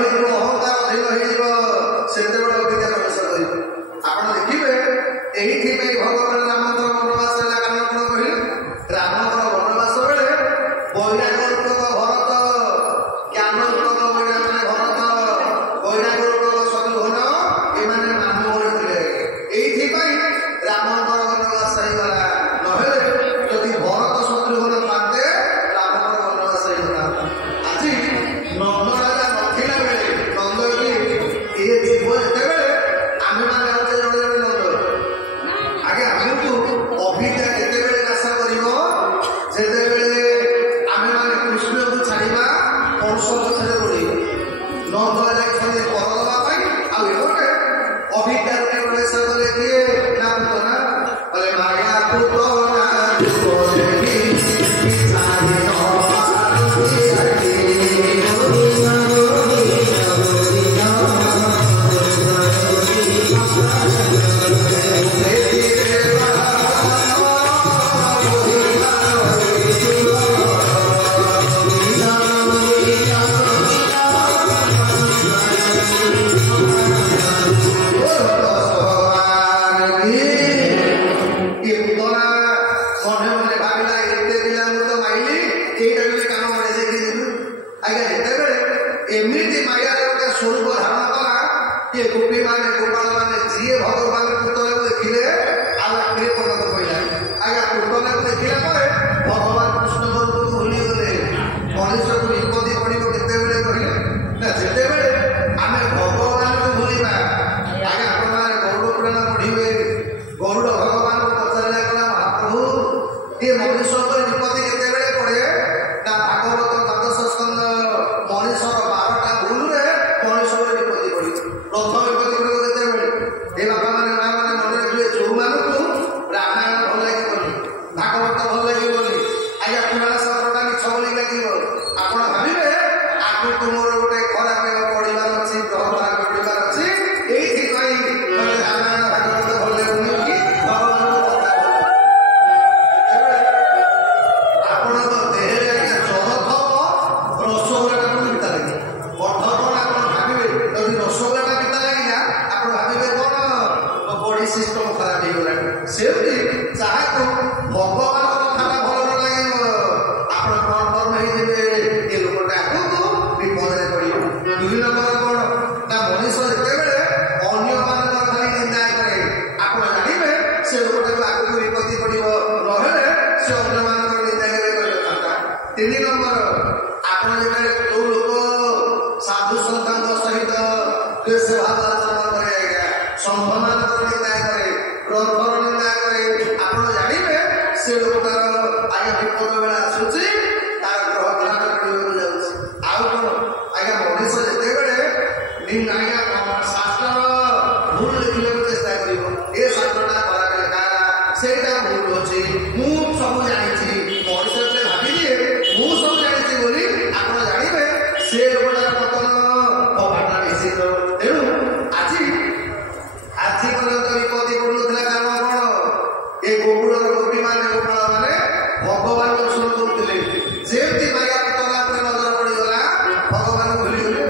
ହେଇଯିବ, ଅହଙ୍କାର ଅଧିକ ହେଇଯିବ, ସେତେବେଳେ ଅବିକା ପ୍ରବେଶ କରିବ। ଆପଣ ଦେଖିବେ ଏଇଥିପାଇଁ ଭଗବାନ ରାମଙ୍କର ବନବାସ ହେଲା। କାରଣ କଣ କହିଲେ? ରାମଙ୍କର ବନବାସ ବେଳେ ବୈରାଗ ରୂପକ ଭରତ, ଜ୍ଞାନ ରୂପକ ବୈରାଗ ମାନେ ଭରତ, ବୈରାଗ ରୂପକ ଶତ୍ରୁଘ୍ନ, ଏମାନେ ମାମୁଁ ଘରେ ଥିଲେ। ଏଇଥିପାଇଁ ରାମଙ୍କର ବନବାସ ହେଇଗଲା। ନହେଲେ ଯଦି ଭରତ ଶତ୍ରୁଘ୍ନ ଥାନ୍ତେ ରାମଙ୍କର ବନବାସ ହେଇଗଲା। ଆଜି ନନ୍ଦ ରାଜା ନଥିଲା ବେଳେ, ନନ୍ଦ ଇଏ ଥିବ ଯେତେବେଳେ ଆମେ ମାନେ ହଉଛେ ଜଣେ ଜଣେ ନନ୍ଦ। ଆଜ୍ଞା ଆମକୁ ଅଭିଜ୍ଞା କେତେବେଳେ ନାଶ କରିବ? ଯେତେବେଳେ ଆମେ ମାନେ କୃଷ୍ଣକୁ ଛାଡ଼ିବା, କଂସ ପଛରେ ଗୋଡ଼େଇବା। ନନ୍ଦ ଯାଇଛନ୍ତି ପର ଦେବା ପାଇଁ, ଆଉ ଏପଟେ ଅଭିଜ୍ଞାରେ ପ୍ରବେଶ କଲେ କିଏ? ନା ପୁତନା। କହିଲେ ମାୟା ପୁତନା ଏମିତି ମାୟାର ଗୋଟେ ସ୍ୱରୂପ ଧାରଣ କଲା ଯେ ଗୋପୀ ମାନେ ଗୋପାଳ ମାନେ ଯିଏ ଭଗବାନ ପୁତନାକୁ ଦେଖିଲେ ଆଉ ଆଖିରେ ପଲକ ପଡ଼ିଲା। ଆଜ୍ଞା ପୁତନାକୁ ଦେଖିଲା ପରେ ଭଗବାନ କୃଷ୍ଣଙ୍କ ରୂପକୁ ଭୁଲିଗଲେ। ମଣିଷକୁ ବିପତ୍ତି ପଡ଼ିବ କେତେବେଳେ କହିଲେ? ନା ଯେତେବେଳେ ଆମେ ଭଗବାନକୁ ଭୁଲିବା। ଆଜ୍ଞା ଆପଣମାନେ ଗରୁଡ଼ ପୁରାଣ ପଢ଼ିବେ। ଗରୁଡ଼ ଭଗବାନଙ୍କୁ ପଚାରିଲା କଲା ମହାପ୍ରଭୁ ଏ ମଣିଷ ଉପରେ ବିପତ୍ତି କେତେବେଳେ ପଡ଼େ? ନା ଭାଗବତ ଦ୍ୱାଦଶ ସ୍କନ୍ଧ ମଣିଷର 12ଟା ଭୁଲରେ ମଣିଷ ଉପରେ ବିପତ୍ତି ପଡ଼ିବ। ପ୍ରଥମ ବିପତ୍ତି ପଡ଼ିବ କେତେବେଳେ? ଏ ବାପା ମାନେ ମା ମାନେ ମନେ ରଖିବେ, ଯୋଉମାନଙ୍କୁ ରାମାୟଣ ଭଲ ଲାଗିବନି, ଭାଗବତ ଭଲ ଲାଗିବନି, ଆଜ୍ଞା ପୁରାଣ ଶାସ୍ତ୍ରଟା ମିଛ ବୋଲି ଲାଗିବ, ଆପଣ ଭାବିବେ ଆଗକୁ ମୋର ଗୋଟେ ଖରାପ ପଡ଼ିବାର ଅଛି, ଗ୍ରହ ଖରାପ ପଡ଼ିବାର ଅଛି, ଏଇଥିପାଇଁ ମାନେ ରାମାୟଣ ଭାଗବତ ଭଲ ଲାଗୁନି କି ଭଗବାନଙ୍କ କଥା ଆପଣଙ୍କ ଦେହରେ ଆଜ୍ଞା ଜ୍ୱର ଥବ, ରସଗୋଲାଟା କଣ ପିତା ଲାଗିବ? ଅର୍ଥ କଣ ଆପଣ ଭାବିବେ? ଯଦି ରସଗୋଲାଟା ପିତା ଲାଗିଲା ଆପଣ ଭାବିବେ କଣ ବଡି ସିଷ୍ଟମ ଖରାପ ହେଇଗଲାଣି। ସେମିତି ଯାହାକୁ ଭଗବାନଙ୍କ କଥାଟା ଭଲ ନ ଲାଗିବ ଆପଣ କଣ କର୍ମ ହେଇଯିବେ? ଏ ଲୋକଟା ଆଗକୁ ବିପଦରେ ପଡ଼ିବ। ଦୁଇ ନମ୍ବର କଣ? ନା ମଣିଷ ଯେତେବେଳେ ଅନ୍ୟମାନଙ୍କର ଖାଲି ନିନ୍ଦା କରେ ଆପଣ ଜାଣିବେ ସେ ଲୋକଟାକୁ ଆଗକୁ ବିପତ୍ତି ପଡ଼ିବ, ନହେଲେ ସେ ଅନ୍ୟମାନଙ୍କର ନିନ୍ଦା କେବେ କରିନଥାନ୍ତା। 3 ନମ୍ବର ଆପଣ ଯେତେବେଳେ ଯୋଉ ଲୋକ ସାଧୁ ସନ୍ଥଙ୍କ ସହିତ ଭାବ ଆଚରଣ କରେ, ଆଜ୍ଞା ସନ୍ଥମାନଙ୍କର ନିନ୍ଦା କରେ, ଗ୍ରନ୍ଥର ନିନ୍ଦା କରେ, ଆପଣ ଜାଣିବେ ସେ ଲୋକଟାର ଆଜ୍ଞା ବିପଦ ବେଳା ଆସୁଛି, ତାର ଗ୍ରହ ଖରାପ ପଡ଼ିବାକୁ ଯାଉଛି। ଆଉ କଣ? ଆଜ୍ଞା ମଣିଷ ଯେତେବେଳେ ଆଜ୍ଞା ଶାସ୍ତ୍ରର ଭୁଲ ଲେଖିବାକୁ ଚେଷ୍ଟା କରିବ, ଏ ଶାସ୍ତ୍ରଟା ଖରାପ ଲେଖା, ସେଇଟା ଭୁଲ ଅଛି, ମୁଁ ସବୁ ଜାଣିଛି, ମଣିଷ ଯେତେବେଳେ ଭାବିଦିଏ ମୁଁ ସବୁ ଜାଣିଛି ବୋଲି ଆପଣ ଜାଣିବେ ସେ ଲୋକଟାର ପତନ ହବାଟା ନିଶ୍ଚିତ। ତେଣୁ ଆଜି ପର୍ଯ୍ୟନ୍ତ ବିପତ୍ତି ପଡୁନଥିଲା। କାରଣ କଣ? ଏ ଗୋକୁଳର ଗୋପୀ ମାନେ ଗୋପାଳ ମାନେ ଭଗବାନ ଦର୍ଶନ କରୁଥିଲେ। ଯେମିତି ମାୟା ପୁତନା ଉପରେ ନଜର ପଡ଼ିଗଲା ଭଗବାନ ଭୁଲିଗଲେ।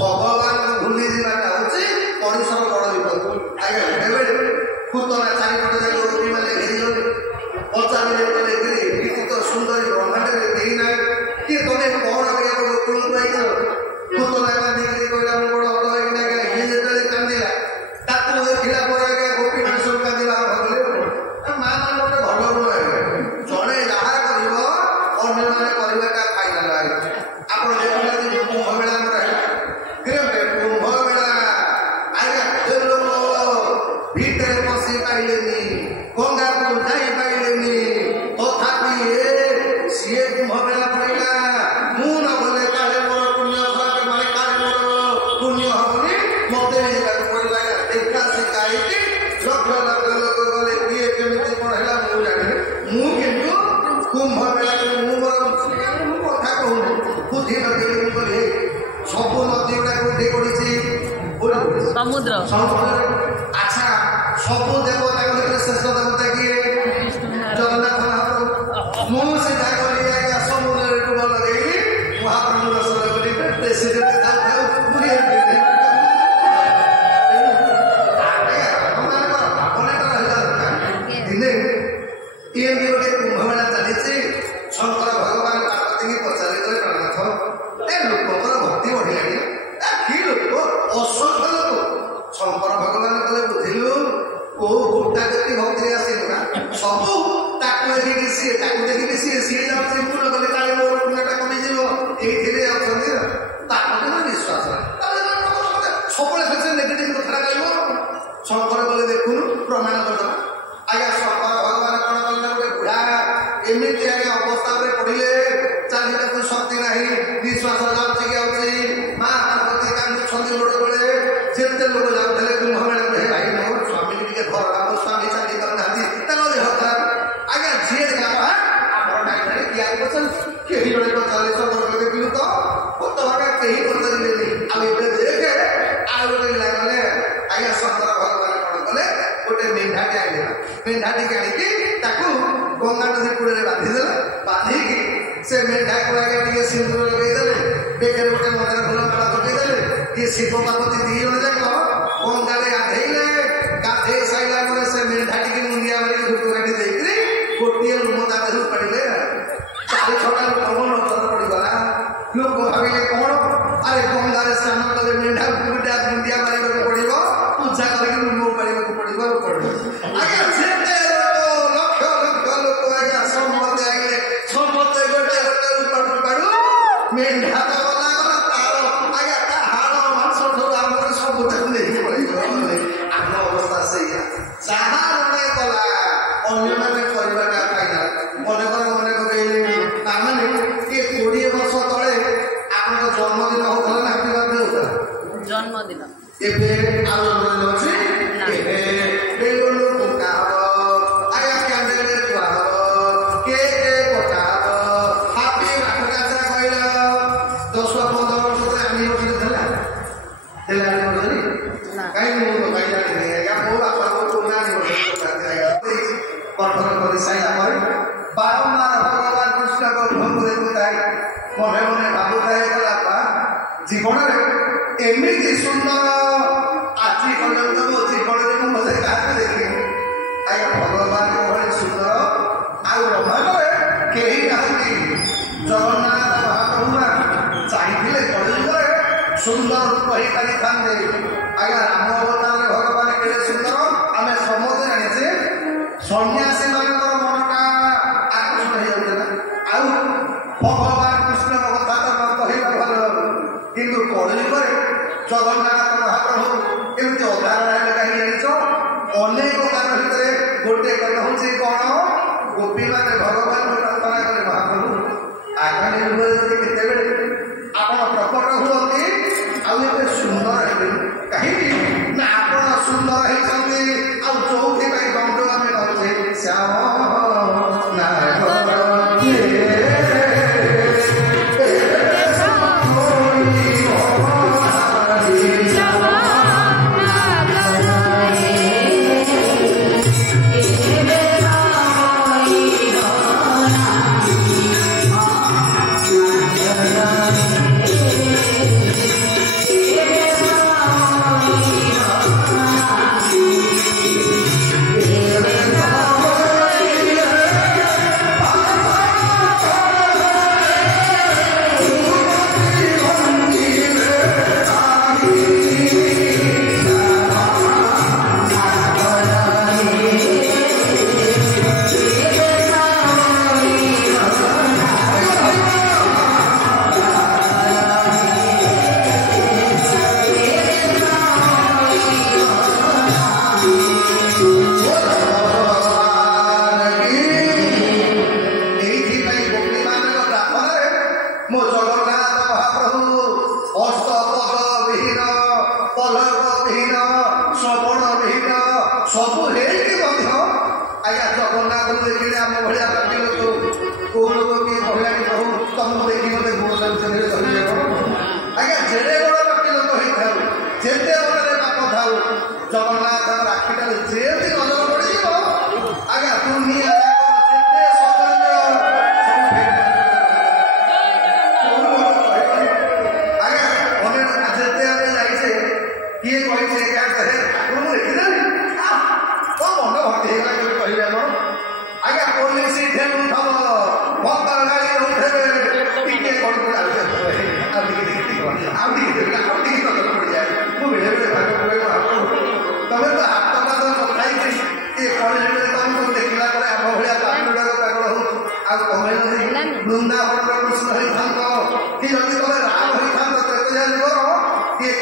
ଭଗବାନଙ୍କୁ ଭୁଲି ଯିବାଟା ହଉଛି ମଣିଷର ବଡ଼ ବିପଦ। ଆଜ୍ଞା ଯେତେବେଳେ ପୁତନା ଚାରିପଟେ ଯାଇ ଗୋପୀ ମାନେ ଘେରିଗଲେ, ପଚାରିଲେ କହିଲେ ଏମିତି ତ ସୁନ୍ଦରୀ ବ୍ରହ୍ମାଣ୍ଡରେ କେହି ନାହିଁ, କି ତମେ କଣ କରିବାକୁ ଗୋକୁଳକୁ ଆଇଛ? ପୁତନା କାନ୍ଦିକି କହିଲା ମୁଁ ବଡ଼ ଅତ ହେଇକିନା ଆଜ୍ଞା। ଇଏ ଯେତେବେଳେ କାନ୍ଦିଲା ତାକୁ ଦେଖିଲା ପରେ ଆଜ୍ଞା ଗୋପୀ ମାନେ ସବୁ କାନ୍ଦିବା ଆରମ୍ଭ କଲେ। ମା ମାନେ ଗୋଟେ ଭଲ ଗୁଣ ଆଜ୍ଞା, ଜଣେ ଯାହା କରିବ ଅନ୍ୟମାନେ କରିବାଟା ଫାଇନାଲ ଆଜ୍ଞା। ଆପଣ ଦେଖୁନାହାନ୍ତି ଯୋଉ କୁମ୍ଭ ମେଳା ଆମର ହେଲା, କୁମ୍ଭ ମେଳା ଆଜ୍ଞା ଭିତରେ ପଶି ପାଇଲେନି, ଗଙ୍ଗାକୁ ଯାଇ ପାଇଲେନି, ତଥାପି ସିଏ କୁମ୍ଭ ମେଳା ପଡ଼ିଲା। ମୁଁ ନ ଗଲେ କାଳେ ମୋର ପୁଣ୍ୟ ଖରାପ, ମାନେ କାଳେ ମୋର ପୁଣ୍ୟ ହବନି, ମତେ ଯିବାକୁ ପଡ଼ିଲା। ଦେଖା ଶିଖା ହେଇକି ଲକ୍ଷ ଲକ୍ଷ ଲୋକ ଗଲେ, କିଏ କେମିତି କଣ ହେଲା ମୁଁ ଜାଣିନି, ମୁଁ କିନ୍ତୁ କୁମ୍ଭ ମେଳାରେ ମୁଁ କଥା କହୁନି, ବୁଦ୍ଧି ଲଗେଇଲି। ମୁଁ କହିଲି ସବୁ ନଦୀ ଗୁଡ଼ା କୋଉଠି ପଡ଼ିଛି? ସମୁଦ୍ର। ଆଚ୍ଛା ସବୁ ଦେବତାଙ୍କ ଭିତରେ ଶ୍ରେଷ୍ଠ ଦେବତା କିଏ? ଜଗନ୍ନାଥ ମହାପ୍ରଭୁ। ମୁଁ ସିଧା ଗଲି ଆଜ୍ଞା ସମୁଦ୍ରରେ ଡୁବ ଲଗେଇଲି, ମହାପ୍ରଭୁ ଦର୍ଶନ କଲି। ପ୍ରେସିଡେଣ୍ଟ ଥାଉ ଥାଉ ଅସଂଖ୍ୟ ଲୋକ ଶଙ୍କର ଭଗବାନ କଲେ ବୁଝିଲୁ କୋଉ ଗୋଟା ବ୍ୟକ୍ତି ଭକ୍ତିରେ ଆସିଲୁ ନା ସବୁ ତାକୁ ଦେଖିକି ସିଏ ସିଏ ଯାଉଛି ପୂର୍ଣ୍ଣ କଲେ କାଳେ ମୋର ପୁଣ୍ୟଟା କମିଯିବ ଏଇଥିରେ ଅଛନ୍ତି ତାକୁ କିନ୍ତୁ ବିଶ୍ୱାସ ସବୁବେଳେ ସେ ନେଗେଟିଭ କଥାଟା କହିବ ଶଙ୍କର କଲେ ଦେଖୁନୁ ପ୍ରମାଣ କରିଦେବା ଆଜ୍ଞା ଶଙ୍କର ଭଗବାନ କଣ କଲେ ନା ଗୋଟେ ବୁଢା ଏମିତି ଆଜ୍ଞା ଅବସ୍ଥାରେ ପଡ଼ିଲେ ଚାଲିବାକୁ ଶକ୍ତି ନାହିଁ ନିଶ୍ୱାସ ଯାଉଛି କି ଆଉଛି ମା ପାର୍ବତୀ କାନ୍ଦୁଛନ୍ତି ଗୋଡ଼ ବେଳେ ଯେତେ ଲୋକ ଯାଉଥିଲେ କୁମ୍ଭମେଳାକୁ ହେ ଭାଇ ମୋର ସ୍ୱାମୀକି ଟିକେ ଧର ଆମ ସ୍ୱାମୀ ଚାଲି ପାରୁନାହାନ୍ତି ତାଙ୍କ ଦେହ ଖରାପ ଆଜ୍ଞା ଯିଏ ଦେଖା ଆମର ନାଇଁ କିଏ ପଚାରୁଛି କେହି ଜଣେ ପଚାରିଲେ ଶଙ୍କର ଦେଖିଲୁ ତ କତ ଭାଗା କେହି ପଚାରିଲେନି ଆଉ ଏବେ ଦେଖେ ଆଉ ଗୋଟେ ପିଲା କଲେ ଆଜ୍ଞା ଶଙ୍କର ଭଗବାନ କଣ କଲେ ଗୋଟେ ମେଣ୍ଢାଟି ଆଣିଲେ ମେଣ୍ଢାଟିକି ଆଣିକି ତାକୁ ଗଙ୍ଗା ନଦୀ କୂଳରେ ବାନ୍ଧିଦେଲେ ବାନ୍ଧିକି ସେ ମେଣ୍ଢାକୁ ଆଜ୍ଞା ଟିକେ ସିନ୍ଦୁର ଲଗେଇଦେଲେ ବେକରେ ଗୋଟେ ମନ୍ଦାର ଫୁଲ ମାଳ ପକେଇଦେଲେ ଟିକେ ଶିବ ପାର୍ବତୀ ଦି ଜଣ ଯାକ ଗଙ୍ଗାରେ ଗାଧେଇଲେ ଗାଧେଇ ସାରିଲା ପରେ ସେ ମେଣ୍ଢାଟିକି ମୁଣ୍ଡିଆ ମାରିକି ଧୂପ କାଠି ଦେଇକିରି ଗୋଟିଏ ରୁମ ତା ଦେହରୁ ପଡ଼ିଲେ 4-6ଟା ଲୋକଙ୍କ ନଜର ପଡ଼ିଗଲା ଲୋକ ଭାବିଲେ କଣ ଆରେ ଗଙ୍ଗାରେ ସ୍ନାନ କଲେ ମେଣ୍ଢାକୁ ମୁଣ୍ଡିଆ ମାରିବାକୁ ପଡ଼ିବ ପୂଜା କରିକି ରୁମ ମାରିବାକୁ ପଡ଼ିବ ଆଜ୍ଞା ଯେତେ ଲକ୍ଷ ଲକ୍ଷ ଲୋକ ଆଜ୍ଞା ସମସ୍ତେ ଆଗରେ ସମସ୍ତେ ଗୋଟେ ପାଡୁ ମେଣ୍ଢା ତ ଗଲା ତାର ଆଜ୍ଞା ତା ହାଡ଼ ମାଂସ ଠୁ ଆରମ୍ଭ କରି ସବୁ ତାକୁ ନେଇକି ପଳେଇବ ଆମ ଅବସ୍ଥା ସେଇଆ ଯାହା ଜଣେ କଲା ଅନ୍ୟମାନେ କରିବାଟା ପାଇଲା ମନେ ପକେଇଲେ ତାମାନେ କିଏ 20 ବର୍ଷ ତଳେ ଆପଣଙ୍କ ଜନ୍ମଦିନ ହଉଥିଲା ନା ହାପି ବାର୍ଥଡେ ହଉଥିଲା ଜନ୍ମଦିନ ଏବେ ଆଉ ଜନ୍ମଦିନ ଅଛି ଏବେ ବେଲୁନ ଫୁଙ୍କା ହବ ଆଜ୍ଞା କ୍ୟାଣ୍ଡେଲ ଥୁଆ ହବ କେକ୍ କଟା ହବ ହାପି ବାର୍ଥଡେ କହିଲ 10-15 ବର୍ଷ ତଳେ ଆମେ ବର୍ଷ ଥିଲା କାହିଁକି ମୁଁ କହିଲାନି ଆଜ୍ଞା ମୋ ବାପାଙ୍କ ପୁରୁଣା ଗଠନ କରିସାରିଲା ପରେ ବାରମ୍ବାର ଭଗବାନ କୃଷ୍ଣଙ୍କ ମୁହଁକୁ ଦେଖୁଥାଏ ମନେ ମନେ ଭାବୁଥାଏ ବାପା ଜୀବନରେ ଏମିତି ସୁନ୍ଦର ଆଜି ପର୍ଯ୍ୟନ୍ତ ମୋ ଜୀବନରେ ମୁଁ ମୋତେ କାହାକୁ ଦେଖିନି ଆଜ୍ଞା ଭଗବାନଙ୍କ ଭଳି ସୁନ୍ଦର ଆଉ ବ୍ରହ୍ମାଣ୍ଡରେ କେହି ନାହାନ୍ତି ଜଗନ୍ନାଥ ମହାପ୍ରଭୁ ଚାହିଁଥିଲେ କଳିଯୁଗରେ ସୁନ୍ଦର ରୂପ ହେଇପାରିଥାନ୍ତେ ଆଜ୍ଞା ରାମ ଅବତାରରେ ଭଗବାନ କେତେ ସୁନ୍ଦର ଆମେ ସମସ୍ତେ ଜାଣିଛେ ସନ୍ନ୍ୟାସୀ ମାନଙ୍କର ମନଟା ଆକର୍ଷଣ ହେଇଯାଉଥିଲା ଆଉ ଭଗବାନ କୃଷ୍ଣଙ୍କ କଥା ତ ନ କହିବା ଭଲ କିନ୍ତୁ କଳିଯୁଗରେ ଜଗନ୍ନାଥ ମହାପ୍ରଭୁ କେମିତି ଅଧାରଣ ହେଲେ କାହିଁକି ଜାଣିଛ ଅନେକ କାରଣ ଭିତରେ ଗୋଟେ କାରଣ ହଉଛି କଣ ଗୋପୀମାନେ ଭଗବାନଙ୍କୁ ପ୍ରାର୍ଥନା କଲେ ମହାପ୍ରଭୁ ଆଗାମୀ ଯୁଗରେ ଯଦି କେତେବେଳେ ଆପଣ ପ୍ରକଟ ହୁଅନ୍ତି ଆଉ ଏତେ ସୁନ୍ଦର ହେବେ କାହିଁକି ନା ଆପଣ ସୁନ୍ଦର ହେଇଛନ୍ତି ଆଉ ଯୋଉଥିପାଇଁ ଦଣ୍ଡ ଆମେ କରୁଛେ ଶ୍ୟାମ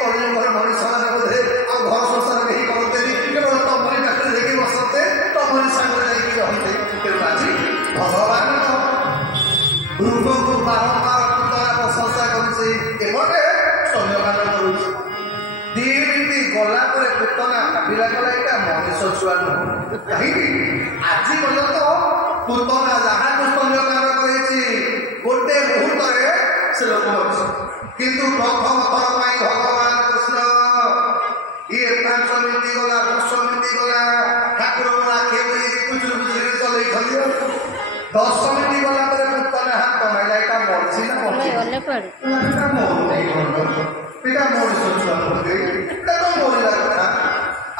କଳିଯୁଗର ମଣିଷମାନେ ବୋଧେ ଆଉ ଘର ସଂସାର କେହି କରନ୍ତେନି, କେବଳ ତମରି ପାଖରେ ଯାଇକି ବସନ୍ତେ, ତମରି ସାଙ୍ଗରେ ଯାଇକି ରହନ୍ତେ। ତେଣୁ ଆଜି ଭଗବାନ ରୂପକୁ ବାରମ୍ବାର ପୁତନା ପ୍ରଶଂସା କରୁଛି, ଏପଟେ ସ୍ତନ୍ୟପାନ କରୁଛି। 2 ମିନିଟ୍ ଗଲା ପରେ ପୁତନା ଭାବିଲା କଲା ଏଇଟା ମଣିଷ ଛୁଆ ନୁହଁ। କାହିଁକି ଆଜି ପର୍ଯ୍ୟନ୍ତ ପୁତନା ଯାହାକୁ ସ୍ତନ୍ୟପାନ କରିଛି ଗୋଟେ ମୁହୂର୍ତ୍ତରେ ସେ ଲୋକ ଅଛି, କିନ୍ତୁ ପ୍ରଥମ ଥର ପାଇଁ ଭଗବାନ କୃଷ୍ଣ ଇଏ 5 ମିନିଟ୍ ଗଲା, 10 ମିନିଟ୍ ଗଲା, ଠାକୁରଙ୍କ ଆଖି ବୁଝିକି ଚଲେଇଛନ୍ତି। 10 ମିନିଟ୍ ଗଲା ପରେ ପୁତନା ହାତ ମାଇଲା, ଏଇଟା ମରିଛି ନା ମରିଛି, ଏଇଟା ମଣିଷ ଛୁଆ ନୁହନ୍ତି, ଏଇଟା ତ ମରିଲା କଥା।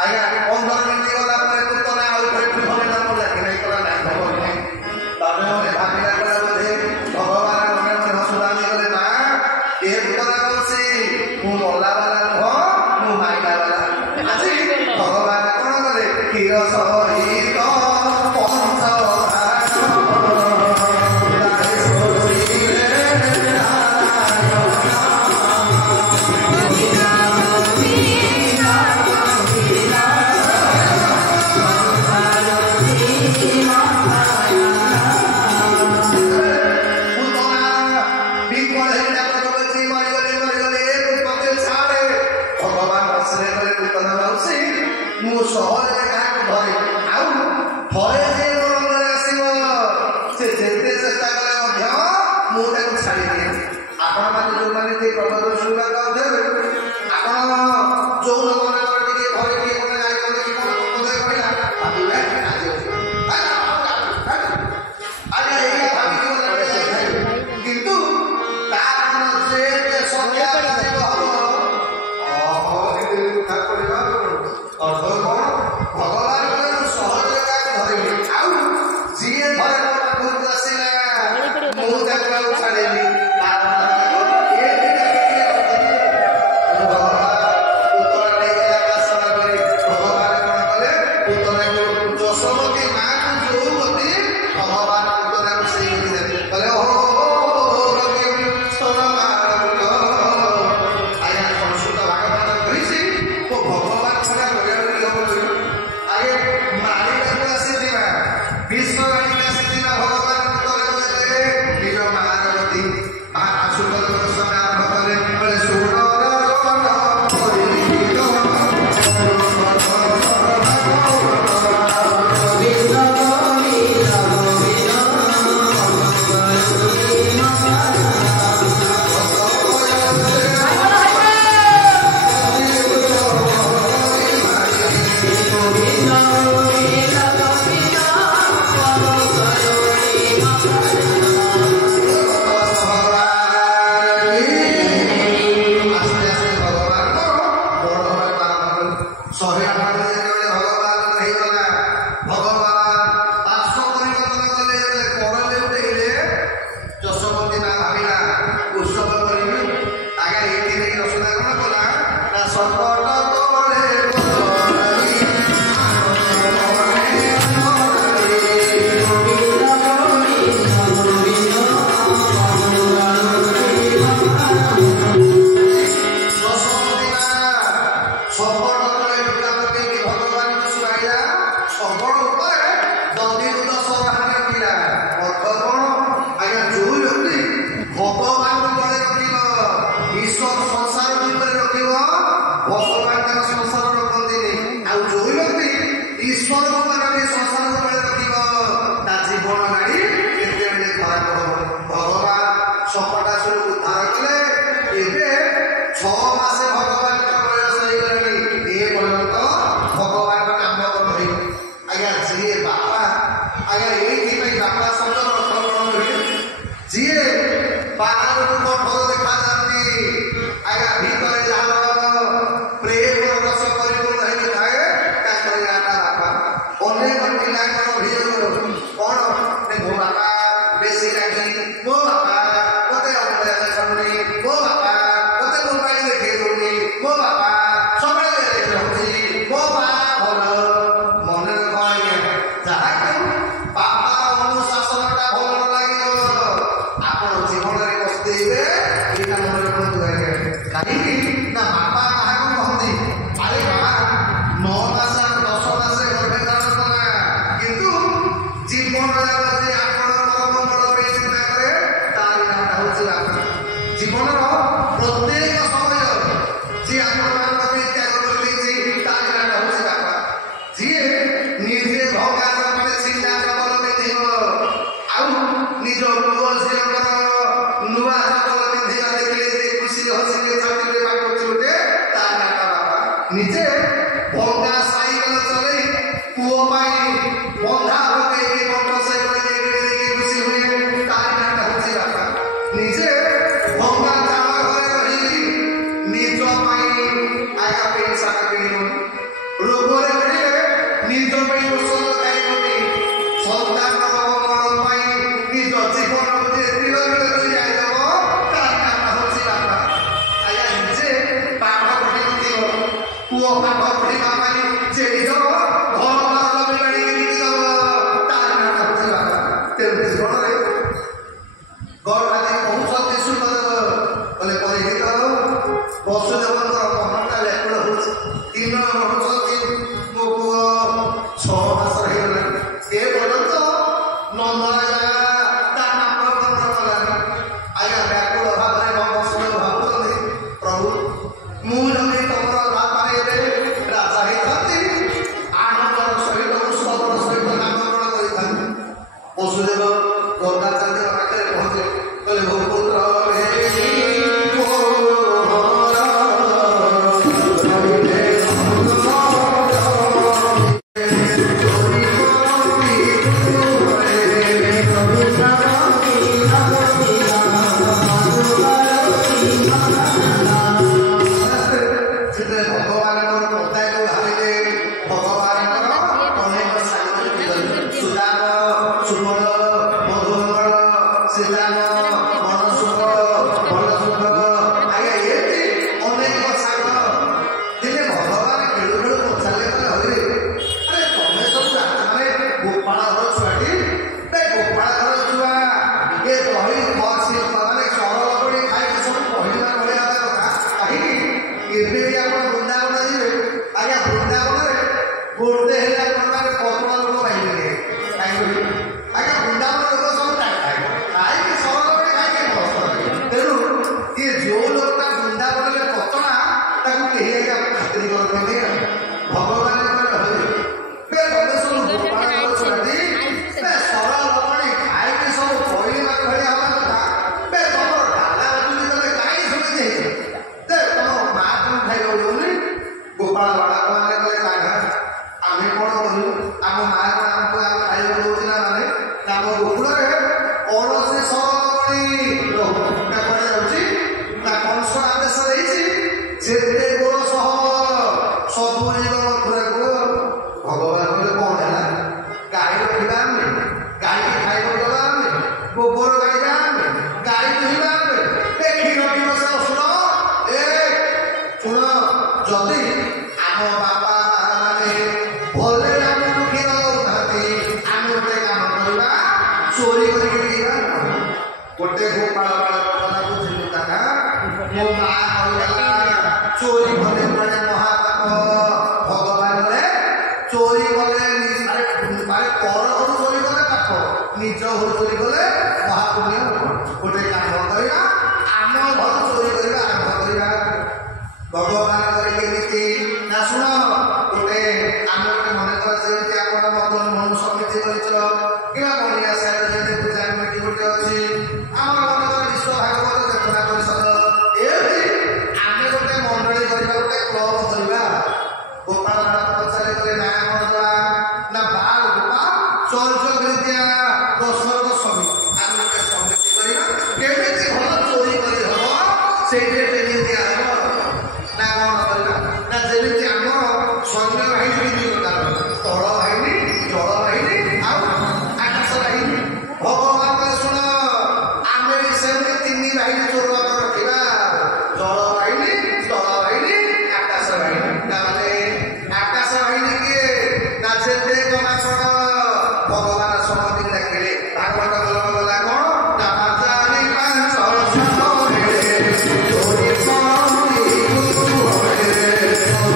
ଆଜ୍ଞା 15 ମିନିଟ୍ ଗଲା ପରେ ପୁତନା ଆଉ ଧରିଲା ମରିଲା କି ନାଇଁ, କଲା ନାଇଁ ଖବର ନାହିଁ। ତମେ ମନେ ଭାବିଲା କଲା ବୋଧେ ଭଗବାନ ମନେ ମନେ ହସୁରାମି କଲେ, ନା ଏ ପୁତନା କହୁଛି ମୁଁ ମଲା ବାଲା ନୁହଁ, ମୁଁ ମାଇଲା ବାଲା। ଆଜି ଭଗବାନ କଣ କଲେ, କ୍ଷୀର ସହିତ ପଞ୍ଚ ମୁଁ ସହରରେ କାହାକୁ ଧରେ, ଆଉ ଥରେ ଯେ ମୋ ରଙ୍ଗରେ ଆସିବ ସେ ଯେତେ ଚେଷ୍ଟା କଲେ ମଧ୍ୟ ମୁଁ ତାକୁ ଛାଡ଼ିଦିଏ। ଆପଣମାନେ ଯୋଉମାନେ ଟିକେ ପ୍ରବଚନ ଶୁଣିବାକୁ ଆଉଥିବେ, ଆପଣ ଯୋଉ ଲୋକମାନଙ୍କର ଟିକେ ଘରେ ଟିକେ ଗୋଟେ ଯାଇଛନ୍ତି କି କଣ କହିଲା ଭାବିବେ ଆଜି ଆଜ୍ଞା ଏଇଆ ଭାବିକି ଗଲେ, କିନ୍ତୁ ତାର ଯେ ସତ୍ୟା ହବ ଅର୍ଥ କଣ? ଭଗବାନ ସହଜରେ ତାକୁ ଧରିବି, ଆଉ ଯିଏ ଧରେ ମୋ ପାଖକୁ ଆସିଲା ମୁଁ ତାକୁ ଆଉ ଛାଡ଼ିବି। ଯଶୋମତୀ ମାଆକୁ ଯୋଉ ଗତି ଭଗବାନ ପୁତନାକୁ ସେଇ ଗତି ଦେଲେ, କହିଲେ ଆଜ୍ଞା ସଂସ୍କୃତ ଭାଗବତ କହିଛି ଭଗବାନ ସେଟା ଆଗେ ମାରିବାକୁ ଆସିଥିବା ବିଶ୍ୱ ଆଣିକି ଆସିଥିବା ଭଗବାନ ନିଜ ମାଆର ଗତି ଆଶୁତୋଷ ଦର୍ଶନ ଆରମ୍ଭ କଲେ, କହିଲେ ଶୁଣ ଯିଏ ଆପଣମାନଙ୍କ ପାଇଁ ତ୍ୟାଗ କରିଦେଇଛି ତାର ନାଁ ହେଉଛି ବାପା। ଯିଏ ନିଜେ ଭଙ୍ଗା ମାନେ ଚିନ୍ତା ଚପଲ ପିନ୍ଧିବ ଆଉ ନିଜ ପୁଅ ଝିଅଙ୍କର ନୂଆ ଚପଲ ପିନ୍ଧିବା ଦେଖିଲେ ଯେ ଖୁସି ହସିଲେ ଚାକିରି ପାଖରେ ଗୋଟେ ତାର ନାଁ ବାପା। ନିଜେ ଭଙ୍ଗା ସାଇକେଲ ଚଲେଇ ପୁଅ ପାଇଁ ବନ୍ଧା ପକେଇକି ମୋଟରସାଇକେଲ ଦେଇକି ଖୁସି ହୁଏ ତାର ନାଁ ହେଉଛି ବାପା। ନିଜେ ଭଙ୍ଗା ଚାଳ ଘରେ ରହି ନିଜ ପାଇଁ ଆଗା ପଇସା କିଣିବନି, ରୋଗରେ ପଡ଼ିଲେ ନିଜ ପାଇଁ ଔଷଧ ଖାଇବନି, ସନ୍ତାନ ପାଇଁ ନିଜ ଜୀବନକୁ ଯେ ତିରସ୍କାର କରି ଯାଇଦେବ ତାର ନାଁ ହେଉଛି ବାପା। ଆଜ୍ଞା ନିଜେ ପାଠ ପଢ଼ିନଥିବ, ପୁଅ ପାଠ ପଢ଼ିବା ପାଇଁ ଯେ ନିଜ ଘର ଜମି ବାଡ଼ି ବିକିଦେବ ତାର ନାଁ ହେଉଛି ବାପା। ତେଣୁ ଜୀବନରେ ଗର୍ଭାଧି କହୁଛନ୍ତି ସୁଖଦେବ ବୋଲେ ପରୀକ୍ଷିତ ବସୁଦେବଙ୍କର ମନଟା ବ୍ୟାକୁଳ ହେଉଛି। 3 ଜଣ ମରୁଛନ୍ତି, ମୋ ପୁଅ 6 ମାସର ହେଇଗଲାଣି, ଏ ପର୍ଯ୍ୟନ୍ତ ନନ୍ଦରାଜା ତା ନାମକରଣ କଲାନି। ଆଜ୍ଞା ବ୍ୟାକୁଳ ଭାବରେ ବସୁଦେବ ଭାବୁଛନ୍ତି ପ୍ରଭୁ ମୁଁ ଯଦି ତମର ରାଜରେ ଏବେ ରାଜା ହେଇଥାନ୍ତି ଆନନ୍ଦର ସହିତ ଉତ୍ସବର ସହିତ ନାମକରଣ କରିଥାନ୍ତି। ବସୁଦେବ ଗର୍ଗାଚାର୍ଯ୍ୟ ପାଖରେ ପହଞ୍ଚେ କହିଲେ ମୋ ପୁତ୍ର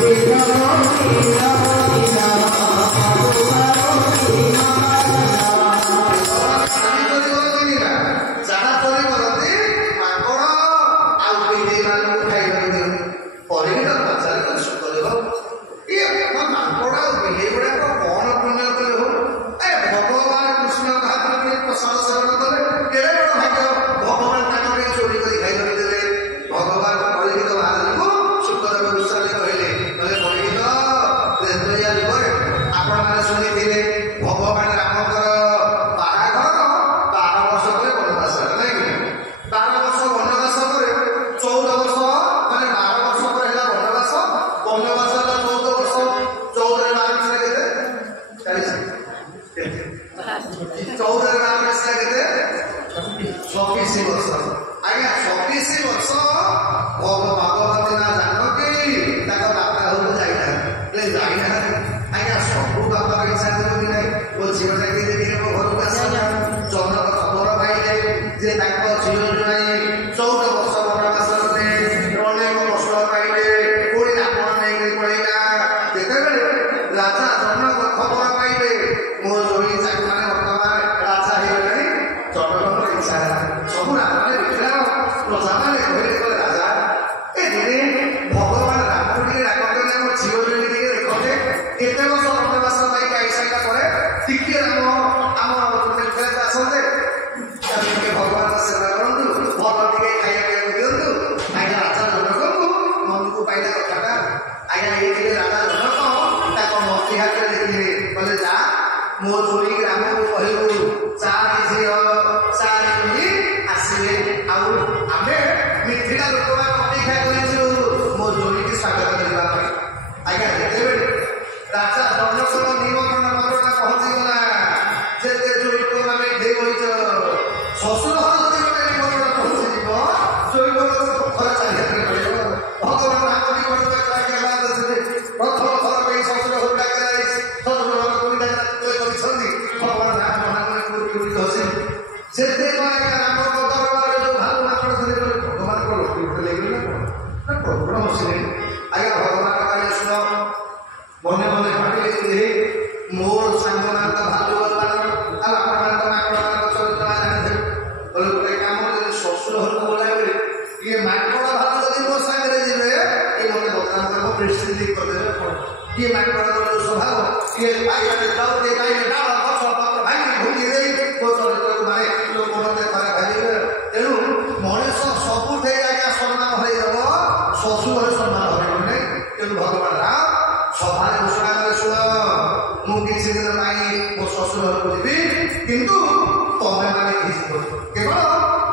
Thank you. ହେଇଥିଲେ ରାଜା ଜନକ ତାଙ୍କ ମନ୍ତ୍ରୀ ହାତରେ ଦେଖିଲେ କହିଲେ ଯା ମୋ ଚୋରି ଗ୍ରାମକୁ କହିବୁ ଚାରି ଝିଅ ଚାରି ଆସିବେ ଆଉ ଆମେ ମିଥିଳା ଲୋକମାନେ ଅପେକ୍ଷା କରିଛୁ ମୋ ଚୋରିକି ସ୍ୱାଗତ କରିବା ପାଇଁ। ଆଜ୍ଞା ଯେତେବେଳେ ରାଜା ଜନକଙ୍କ ନିମନ୍ତ୍ରଣ ପତ୍ରଟା ପହଞ୍ଚିଗଲା ଯେତେ ଚୋରି ମାନେ ଦେଇ ବହିଛ ଶ୍ୱଶୁର ଯଦି ଗୋଟେ ନିମନ୍ତ୍ରଣ ପହଞ୍ଚିଯିବ ଚୋରି ଖରା ଚାରି ହାତରେ ପଡ଼ିବ। ଭଗବାନ ଆମ ନିମନ୍ତ୍ରଣ ପ୍ରଥମ ଥର ପାଇଁ ଶ୍ୱଶୁର ଘରୁ ଡାକି ଯାଇଛି ଶ୍ୱଶୁର ଘର କୋଡ଼ିଟା କରିଛନ୍ତି ଭଗବାନ ରାମ ମହାନ ସେତେ ରାମ ଦରବାରରେ ଯୋଉ ଭାଲୁ ମାଙ୍କଡ ଥିଲେ ଭଗବାନଙ୍କ ଲକ୍ଷ୍ମୀ ଗୋଟେ ଲାଗିଲେ ନା ପ୍ରବଳ ହସିଲେ। ଆଜ୍ଞା ଭଗବାନ କହିଲେ ଶୁଣ ମନେ ମନେ ଭାବିଲେ ମୋର ସାଙ୍ଗମାନେ ତ ଭାଲୁ ଆଉ ଆପଣମାନେ ତ ମାଙ୍କଡ ମାନଙ୍କ ଚରିତ୍ର ଜାଣିଥିବେ ବୋଲେ ଗୋଟେ କାମ ଯଦି ଶ୍ୱଶୁର ଘରକୁ ବୋଲାଇବେ ଇଏ ମାଙ୍କଡ ଭାଲୁ ଯଦି ମୋ ସାଙ୍ଗରେ ଯିବେ ଇଏ ମତେ ବଦନାମ କରିବ ପ୍ରେସିଡେଣ୍ଟ କରିଦେବେ କଣ ଇଏ ମାଙ୍କଡର ଯୋଉ ସ୍ୱଭାବ ଇଏ ପାଇବାରେ ଯାଉତେ ପାଇବେ ଡାଳ ଗଛ ପତ୍ର ଭାଙ୍ଗି ଭୁଙ୍ଗି ଦେଇ ମୋ ଚରିତ୍ରକୁ ମାନେ ଲୋକ ମତେ ଖରାପ ଭାବିବେ। ତେଣୁ ମଣିଷ ସବୁଠେଇ ଆଜ୍ଞା ସମ୍ମାନ ହରେଇଦବ ଶ୍ୱଶୁର ଘରେ ସମ୍ମାନ ହରେଇବ ନାହିଁ। ତେଣୁ ଭଗବାନ ରାମ ସଭାରେ ଘୋଷଣା କଲେ ଶୁଣ ମୁଁ କିଛି ଦିନ ପାଇଁ ମୋ ଶ୍ୱଶୁର ଘରକୁ ଯିବି କିନ୍ତୁ ତମେ ମାନେ କିଛି କେବଳ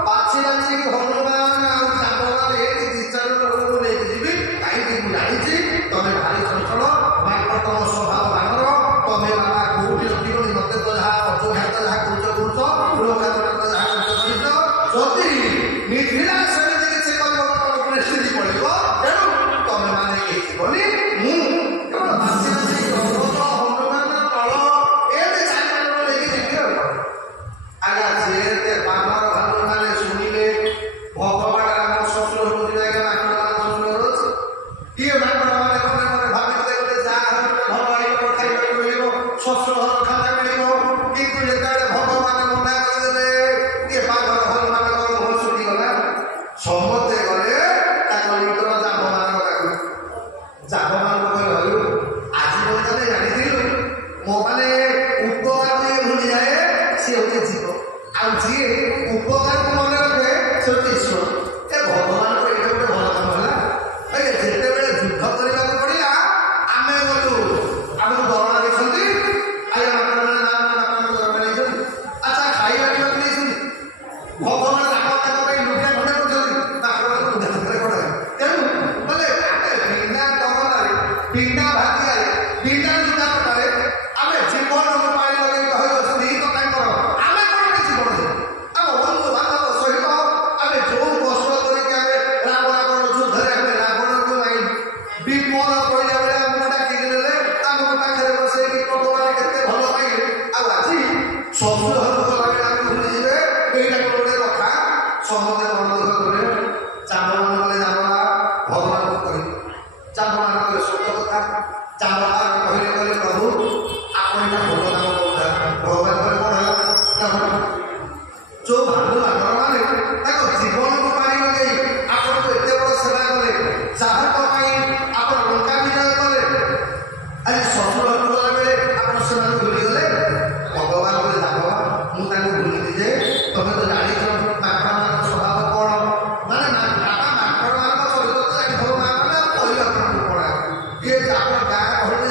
ବାଛି ବାଛିକି ହନୁମାନ ଆଉ ଚାନ୍ଦବାନ ଏଠି ଦି ଚାରି ଲୋକଙ୍କୁ ନେଇକି ଯିବି କାହିଁକି ମୁଁ ଜାଣିଛି ତମେ ଭାରି ଚଞ୍ଚଳ ମାଙ୍କଡ ତମ ସ୍ୱଭାବ ଭାଙ୍ଗର ତମେ ବାବା କୋଉଠି ରଖିବନି ମତେ ତ ଯାହା ଅଯୋଗ୍ୟ ଯାହା କହୁଛ ଲୋକ ଯାହା କରିଛ ଯଦି ମିଥିଳା ସେମିତି କିଛି କରିବ ତମ ପରିସ୍ଥିତି ପଡ଼ିବ ତେଣୁ ତମେ ମାନେ କେହି ଯିବନି ମୁଁ କେବଳ ବାଛି ବାଛି ହନୁମାନ ତଳ ଏମିତି ଚାରି ନେଇକି ଯିବି ଆଉ। ଆଜ୍ଞା ଯେତେ ବାନର ଭାଲୁ ମାନେ ଶୁଣିଲେ ଭଗବାନ ରାମ ଶ୍ୱଶୁର ଘରକୁ ଯିବେ ଆଜ୍ଞା ମାଙ୍କଡ ମାନ ଶ୍ୱଶୁର ଘର ଅଛି କିଏ ମାଙ୍କଡ ମାନେ ମନେ ମନେ ଭାବିଥିଲେ ଗୋଟେ ଯାହା ଭଲ ଆଇବ ଖାଇବାକୁ ମିଳିବ ଶ୍ୱଶୁର ଘର ଖାନା ମିଳିବ କିନ୍ତୁ ଯେତେବେଳେ ଭଗବାନ ମନା କରିଦେଲେ କିଏ ବାନର ଭାଲୁ ମାନଙ୍କର ମୁହଁ ଶୁଖିଗଲା ସମସ୍ତେ ଗଲେ ତାଙ୍କ ଲିଟର ଜାବ ମାନଙ୍କ ପାଖକୁ ଜାବ ମାନଙ୍କୁ କହିଲୁ ଆଜି ପର୍ଯ୍ୟନ୍ତ ଜାଣିଥିଲୁ ମୋ ମାନେ ଉପକାର ଯିଏ ଭୁଲିଯାଏ ସିଏ ହଉଛି ଜୀବ ଆଉ ଯିଏ ଉପକାରକୁ ମନେ ରଖେ ସେ ହଉଛି ଈଶ୍ୱର। ଏ ଭଗବାନଙ୍କ ଏଇଟା ଗୋଟେ ଭଲ କାମ ହେଲା। ଯେତେବେଳେ ଯୁଦ୍ଧ କରିବାକୁ ପଡ଼ିଲା ଆମେ ଗଲୁ ଆମକୁ ଦରମା ଦେଇଛନ୍ତି ଆଜ୍ଞା ଆପଣମାନେ ଆପଣଙ୍କୁ ଦରମା ଦେଇଛନ୍ତି ଆଚ୍ଛା ଖାଇବା ପିଇବାକୁ ଦେଇଛନ୍ତି ଭଗବାନ ରାମ ତାଙ୍କ ପାଇଁ ଲୁଗା ଖଣ୍ଡେ କରୁଛନ୍ତି ଆପଣଙ୍କୁ ଲୁଗା ଖଣ୍ଡେ କଣ ତେଣୁ ବୋଲେ ଆମେ ବିନା ଦରମାରେ ବିନା ଭାଗ୍ୟରେ ବିନା ଲୁଗା ଖଣ୍ଡରେ ଆମେ ଜୀବନକୁ ପାଣି ଲଗେଇ କହିଅଛନ୍ତି ତ ତାଙ୍କର ଆମେ କଣ କିଛି କରୁଛୁ ଆମ ବନ୍ଧୁ ବାନ୍ଧବ ସହିତ ଆମେ ଯୋଉ କଷ୍ଟ କରିକି ଆମେ ରାବଣ ଯୁଦ୍ଧରେ ଆମେ ରାବଣକୁ ବିପଦ କହିଲା ବେଳେ ଆମକୁ ଡାକିକି ନେଲେ ଆମ ପାଖରେ ବସେଇକି ଭଗବାନ କେତେ ଭଲ ପାଇଲେ ଆଉ ଆଜି ଶ୍ୱଶୁର ଘରକୁ ଗଲାବେଳେ ଆମେ ଭୁଲିଯିବେ ଏଇଟା ଗୋଟେ କଥା ସମସ୍ତେ ମନ ଦୁଃଖ କଲେ ଚାନ୍ଦମାନ କଲେ ଜାନବା ଭଗବାନଙ୍କୁ କହିଲେ ଚାନ୍ଦମାନ କଲେ ସତ୍ୟ କଥା ଚାନ୍ଦବା କହିଲେ କହିଲେ ପ୍ରଭୁ ଆପଣ ଏଇଟା ଭଲ କାମ କରୁଛନ୍ତି ଭଗବାନ କହିଲେ କଣ ହେଲା ଯୋଉ ଭାଲୁ ବାନର ମାନେ ତାଙ୍କ ଜୀବନକୁ ପାଣି ଲଗେଇ ଆପଣଙ୍କୁ ଏତେ ବଡ଼ ସେବା କଲେ ଯାହାଙ୍କ ପାଇଁ ଆପଣ ଲଙ୍କା ବିଜୟ କଲେ ଆଜି ଶ୍ୱଶୁର ଘରକୁ ଗଲାବେଳେ ଆପଣ ସେମାନଙ୍କୁ ଭୁଲିଗଲେ ଭଗବାନ କହିଲେ ଜାନବା ମୁଁ ତାଙ୍କୁ ଭୁଲିବି ଯେ ତମେ ତ ଜାଣିଛ ମାଙ୍କଡ ମାନଙ୍କ ସ୍ୱଭାବ କଣ ମାନେ ମାଙ୍କଡ ମାନଙ୍କ ଚରିତ୍ର ଜାଣିଥିବ ମାଙ୍କଡ କହିଲେ ଆପଣଙ୍କୁ କଣ ଇଏ ଆପଣ ଗାଁ କହିଲେ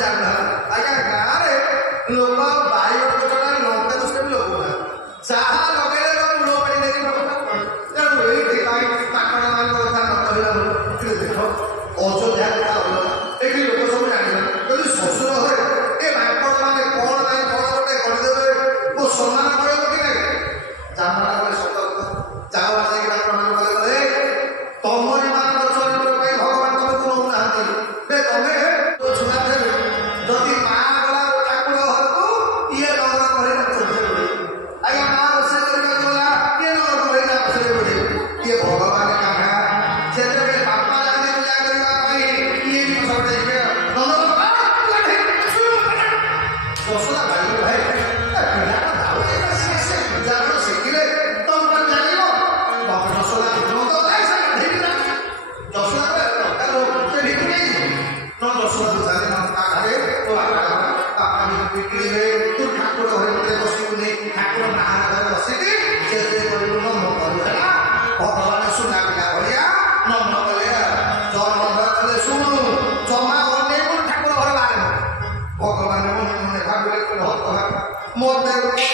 देखो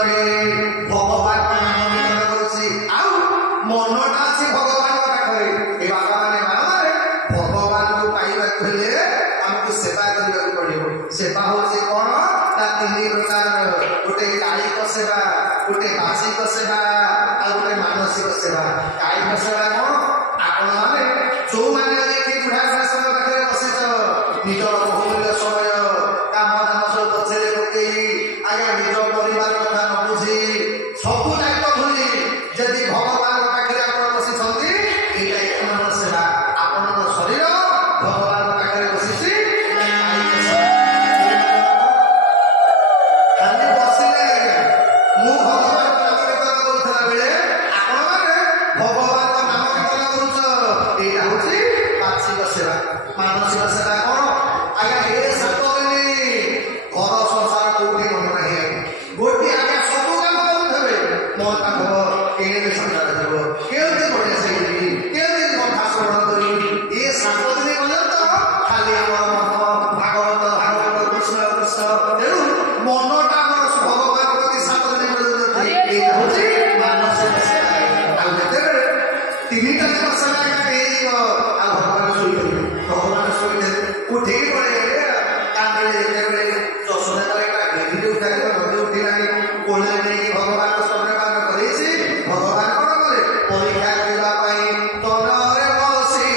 ମୁଣ୍ଡରେ ଭଗବାନଙ୍କ ନାମ କୀର୍ତ୍ତନ କରୁଛି ଆଉ ମନଟା ଅଛି ଭଗବାନଙ୍କ ପାଖରେ। ଏ ବାବାମାନେ ମାମାନେ ଭଗବାନଙ୍କୁ ପାଇବାକୁ ହେଲେ ଆମକୁ ସେବା କରିବାକୁ ପଡ଼ିବ। ସେବା ହଉଛି କ'ଣ ନା 3 ପ୍ରକାରର। ଗୋଟେ କାୟିକ ସେବା, ଗୋଟେ ବାଚିକ ସେବା ଆଉ ଗୋଟେ ମାନସିକ ସେବା। କାୟିକ ସେବା କ'ଣ? ଆପଣମାନେ ଯୋଉମାନେ ଏଠି ବୁଢ଼ା ବୁଢ଼ା ପାଖରେ ବସିଛ ନିଜର ବହୁମୂଲ୍ୟ ସମୟ କାମ ଦାମ ସବୁ ପଛରେ ପକେଇ ଆଜ୍ଞା ନିଜ ପରିବାର କଥା ନ ବୁଝି ସବୁ ଦାୟିତ୍ୱ ଭୁଲି ଯଦି ଭଗବାନଙ୍କ ପାଖରେ ଆପଣ ବସିଛନ୍ତି ଏଇଟା ଏକ ନମ୍ବର ସେବା। ଆପଣଙ୍କ ଶରୀର ଭଗବାନଙ୍କ ପାଖରେ ବସିଛି ଖାଲି ବସିଲେ ଆଜ୍ଞା ମୁଁ ଭଗବାନଙ୍କ ନାମ କୀର୍ତ୍ତନ କରୁଥିଲା ବେଳେ ଆପଣମାନେ ଭଗବାନଙ୍କ ନାମ କୀର୍ତ୍ତନ କରୁଛ ଏଇଟା ହଉଛି ବାଚିକ ସେବା। ମାନସିକ ସେବା କ'ଣ ଆଜ୍ଞା? ଏ 7 ଦିନ ଘର ସଂସାର କୋଉଠି ମନ ନାହିଁ ଗୋଟିଏ ଆଜ୍ଞା ସବୁ କାମ କରୁଥିବେ ମୋର ପାଖ କେମିତି ସଂସାର ଯିବ କେମିତି ବଢ଼ିଆ ସେଇଠି କେମିତି କଥା ଶ୍ରବଣ କରିବି ଏ 7 ଦିନ ପର୍ଯ୍ୟନ୍ତ ଖାଲି ଆମର ଭାଗବତ ଭାଗବତ କୃଷ୍ଣ କୃଷ୍ଣ ତେଣୁ ମନଟା ଆମର ଭଗବାନ ପ୍ରତି 7 ଦିନ ପର୍ଯ୍ୟନ୍ତ ଏଇଟା ହଉଛି ମାନସିକ ସେବା। ଆଉ ଯେତେବେଳେ 3ଟା ଦିନ ସେବା ହେଇଯିବ ଆଉ ଭଗବାନ ଶୋଇପାରିବେ। ଭଗବାନ ଶୋଇଥିଲେ ଉଠିକି ପଳେଇଲେ କାନ୍ଦରେ ଯେତେବେଳେ ଯଶୋଦା ଉଠିଲାଣି କୋଳରେ ନେଇକି ଭଗବାନଙ୍କ ସ୍ତନ୍ୟପାନ କରେଇଛି। ଭଗବାନ କ'ଣ କଲେ? ପରୀକ୍ଷା କରିବା ପାଇଁ ତନରେ ବସି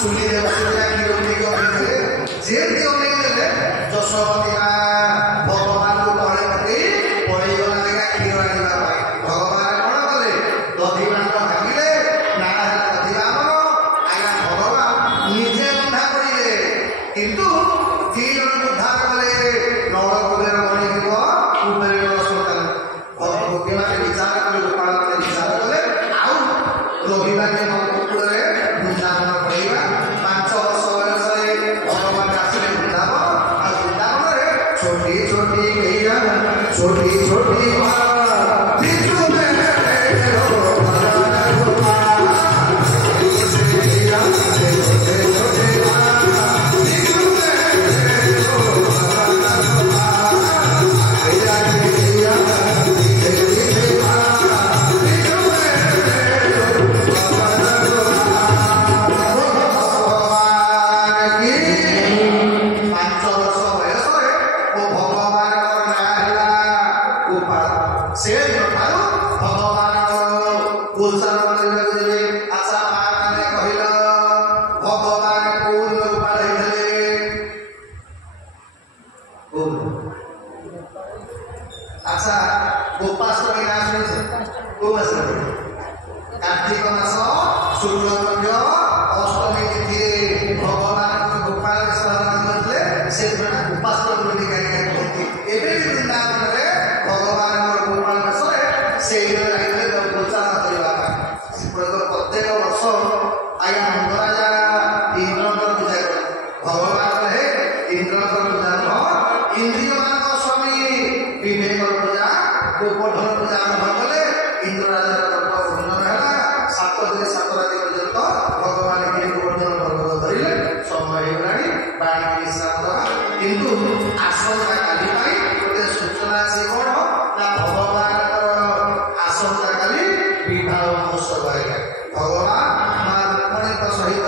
ଚୁଲିରେ ବସିଥିଲା କ୍ଷୀର ନେଇକି ଅନେଇଥିଲେ। ଯେମିତି ଅନେଇଥିଲେ ଯଶୋବତୀ ଭଗବାନଙ୍କୁ ତଳେ ପକେଇ ପଳେଇଗଲା କ୍ଷୀର ଆଣିବା ପାଇଁ। ଭଗବାନ କ'ଣ କଲେ? ଦଧିବାଙ୍କ ଭାଙ୍ଗିଲେ ନାନା ଦଧିବାମନ ଆଜ୍ଞା ଭଗବାନ ନିଜେ ବନ୍ଧା ପଡ଼ିଲେ କିନ୍ତୁ 2 ଜଣଙ୍କୁ ଉଦ୍ଧାର କଲେ। ନଳକୂଳରେ ମଣିଯିବ କୁବେର ସନ୍ତାନ ଭଗବାନ ବିଚାର କଲେ ଗୋପାଳମାନେ ବିଚାର କଲେ ଆଉ ରବିବାରେ ନଳକୂଳରେ ବୃନ୍ଦାବନ କରିବା। 5 ବର୍ଷ ବୟସରେ ଭଗବାନ ଆସିଲେ ବୃନ୍ଦାବନ ଆଉ ବୃନ୍ଦାବନରେ ଛୋଟି ଛୋଟି ଛୋଟି ଛୋଟି ସେ ଦିନଠାରୁ ଭଗବାନଙ୍କର ଉତ୍ସାହ କରିବାକୁ ଦେବେ। ଆଚ୍ଛା ମା ମାନେ କହିଲ ଭଗବାନ କୋଉ ଦିନ ଗୋପାଳ ହେଇଥିଲେ? ଆଚ୍ଛା ଗୋପାଷ୍ଟମୀ ନାଁ ଶୁଣିଛ? କୋଉ ମାସ? କାର୍ତ୍ତିକ ମାସ ଶୁକ୍ଳପକ୍ଷ ଅଷ୍ଟମୀ ତିଥିରେ ଭଗବାନଙ୍କ ଗୋପାଳ ବେଶ ଧାରଣ କରିଥିଲେ। ସେ ଦିନଟା ଗୋପାଷ୍ଟମୀ ବୋଲି କାହିଁକି କୁହନ୍ତି? ଏବେ ବି ବୃନ୍ଦାବନରେ ଭଗବାନଙ୍କର ଗୋପାଳ ବେଶରେ ସେଇଦିନ ଯାଇଥିଲେ ଉତ୍ସାହ କରିବା ପାଇଁ। ପ୍ରତ୍ୟେକ ବର୍ଷ ଆଜ୍ଞା ମଙ୍ଗରାଜା ଇନ୍ଦ୍ରଙ୍କର ପୂଜା କରନ୍ତି। ଭଗବାନ କହେ ଇନ୍ଦ୍ରଙ୍କର ପୂଜା ନୁହଁ, ଇନ୍ଦ୍ରିୟମାନଙ୍କ ସ୍ୱାମୀ ବିବେକର ପୂଜା ଗୋପଧନ ପୂଜା ଆରମ୍ଭ କଲେ। ଇନ୍ଦ୍ର ରାଜାର ଗର୍ବ ଭଣ୍ଡନ ହେଲା। 7 ଦିନ 7 ରାତି ପର୍ଯ୍ୟନ୍ତ ଭଗବାନ ଗୋପଧନ ପର୍ବ ଧରିଲେ। ସମୟ ହେଇଗଲାଣି ବାଣୀ ବିଶ୍ରାମ ଦେବା କିନ୍ତୁ ଆସନ୍ତା କାଲି ପାଇଁ ଗୋଟେ ସୂଚନା ଅଛି। କ'ଣ ନା ଭଗବାନଙ୍କର ଆସନ୍ତା କାଲି ବିବାହ ମହୋତ୍ସବ ହେଲା। ଭଗବାନ ମା ରୁକ୍ମଣୀଙ୍କ ସହିତ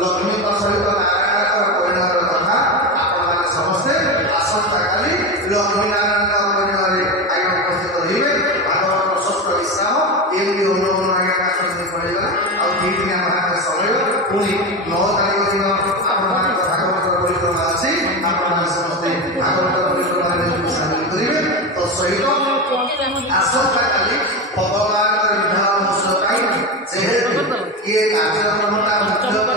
ଲକ୍ଷ୍ମୀଙ୍କ ସହିତ ନାରାୟଣଙ୍କର ପରିଣୟର କଥା ଆପଣମାନେ ସମସ୍ତେ ଆସନ୍ତା କାଲି ଲକ୍ଷ୍ମୀ ନାରାୟଣଙ୍କ ପରିଣୟରେ ଆଜ୍ଞା ଉପସ୍ଥିତ ରହିବେ। ଭାଗବତର ଷଷ୍ଠ ବିଶ୍ରାମ ଏମିତି ଅନୁମୋଦନ ଆଜ୍ଞା 5 ଦିନ ପଡ଼ିଗଲା ଆଉ 2 ଦିନ ମହାକାଶ ସମୟ ପୁଣି 9 ତାରିଖ ଦିନ ଆପଣମାନଙ୍କ ଭାଗବତର ପରିକ୍ରମା ଅଛି। ଆପଣମାନେ ସମସ୍ତେ ଭାଗବତ ପରିକ୍ରମାରେ ସାମିଲ କରିବେ। ତ ସହିତ ଆସନ୍ତା କାଲି ଭଗବାନଙ୍କର ବିବାହ ମହୋତ୍ସବ ପାଇଁ ଯେହେତୁ ଇଏ କାର୍ଯ୍ୟକ୍ରମଟା ମୁଖ୍ୟତଃ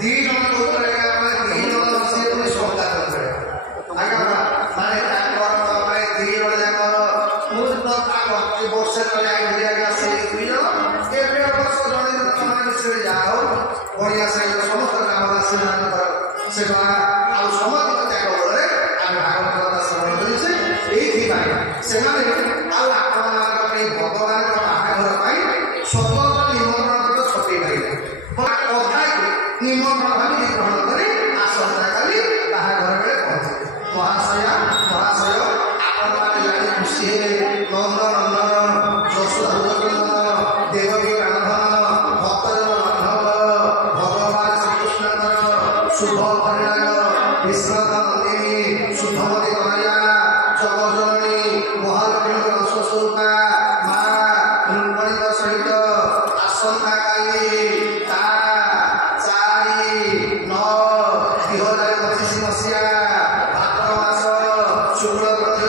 2 ଜଣଙ୍କ ଉପରେ 2 ଜଣ ବସି ପୁଣି ସହକାର କରିବେ ଆଜ୍ଞା ମାନେ ତାଙ୍କର ମାନେ 2 ଜଣ ଯାକ ମୁଁ ବର୍ଷେ ତଳେ ଆଇଥିଲି ଆଜ୍ଞା ସେ 2 ଜଣ ଏବେ ବର୍ଷ ଜଣେ ମାନେ ବିଷୟରେ ଯାହା ହଉ ବଢ଼ିଆ ସାହିତ୍ୟ ସମସ୍ତ ଗ୍ରାମର ଆଶୀର୍ବାଦ ସେବା ଆଉ ସମସ୍ତଙ୍କ ତ୍ୟାଗ ବଳରେ ଆମେ ଭାଗବତ କଥା ଶ୍ରବଣ କରିଛେ। ଏଇଥିପାଇଁ ସେମାନେ ଆଉ ଆପଣମାନଙ୍କ ପାଇଁ ଭଗବାନଙ୍କ ବାହାଘର ପାଇଁ ସ୍ୱତନ୍ତ୍ର ଆସିଛି ନନ୍ଦନନ୍ଦନ ଯଶୋଦୂରନ୍ଦନ ଦେବକୀ କାନ୍ଦନ ଭକ୍ତଜନ ବାନ୍ଧବ ଭଗବାନ ଶ୍ରୀକୃଷ୍ଣଙ୍କର ଶୁଭ ପରିଣାମ ବିଶ୍ରାନ୍ତ ନନ୍ଦିନୀ ସୁଧମତୀ କନୟା ଜଗଜନନୀ ମହାଲକ୍ଷ୍ମୀଙ୍କ ରସସ୍ୱରୂପା ମା ରୁକ୍ମଣୀଙ୍କ ସହିତ ଆସନ୍ତାକାଲି ତା 4/9/2025 ମସିହା ଭାଦ୍ରବ ମାସ ଶୁକ୍ଳ ପକ୍ଷ